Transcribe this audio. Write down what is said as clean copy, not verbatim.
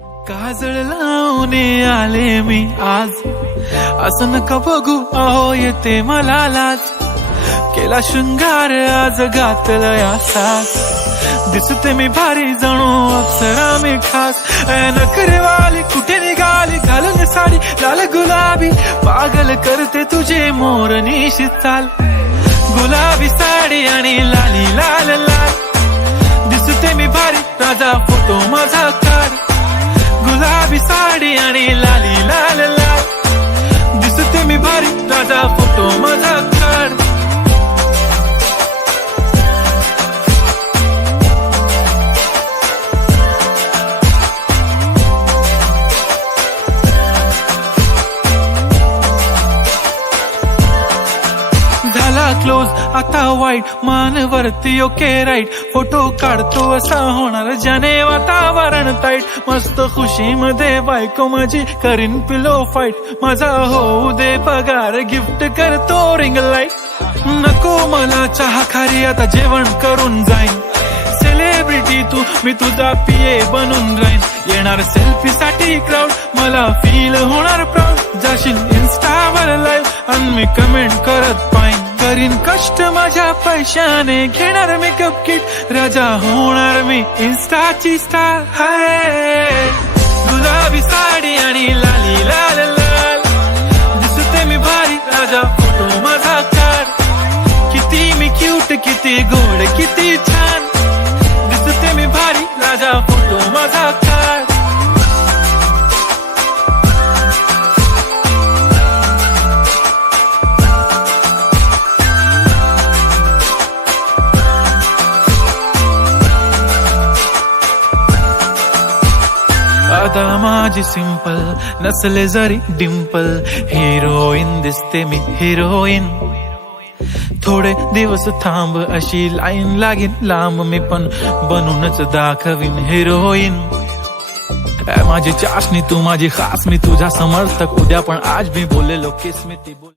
काजळ लावून आले मी आज, असं नका बघू अहो येते मला लाज. केला शृंगार आज घातला सास, दिसते मी भारी जणू अप्सरा मी खास. नखरेवाली कुठे निघाली घालून साडी लाल गुलाबी, पागल करते तुझे मोरनीशी चाल. गुलाबी साडी आणि लाली लाल लाल, दिसते मी भारी राजा फोटो माझा काढ. गुलाबी साडी आणि लाली लाल लाल, दिसते मी भारी राजा फोटो माझा काढ. झाला क्लोज आता वाईट, मान वरती ओके राईट. फोटो काढतो असा होणार ज्याने वातावरण ताईट. मस्त खुशी मध्ये बायको माझी करीन पिलो फाईट. माझा होऊ दे पगार गिफ्ट करतो रिंग लाईट. नको मला चहा खारी आता जेवण करून जाईन. सेलिब्रिटी तू मी तुझा पिये बनून राहीन. येणार सेल्फी साठी क्राऊड मला फील होणार प्राऊड. जाशील इन्स्टावर लाईव्ह आणि मी कमेंट करत पाहिन. करीन कष्ट माझ्या पैशाने घेणार मेकअप किट. राजा होणार मी इन्स्टाची स्टार. हाय गुलाबी साडी आणि लाली लाल लाल, दिसते मी भारी राजा फोटो माझा काढ. किती मी क्यूट किती गोड किती छान, दिसते मी भारी राजा फोटो माझा काढ. आता माझी सिंपल नसले जरी डिंपल, हिरोईन दिसते मी हिरोईन. थोडे दिवस थांब अशी लाईन लागेल लांब, मी पण बनूनच दाखवीन हिरोईन. माझी चाशनी तू माझी खास, मी तुझा समर्थक उद्या पण आज मी बोललेलो किस मी ती बोल.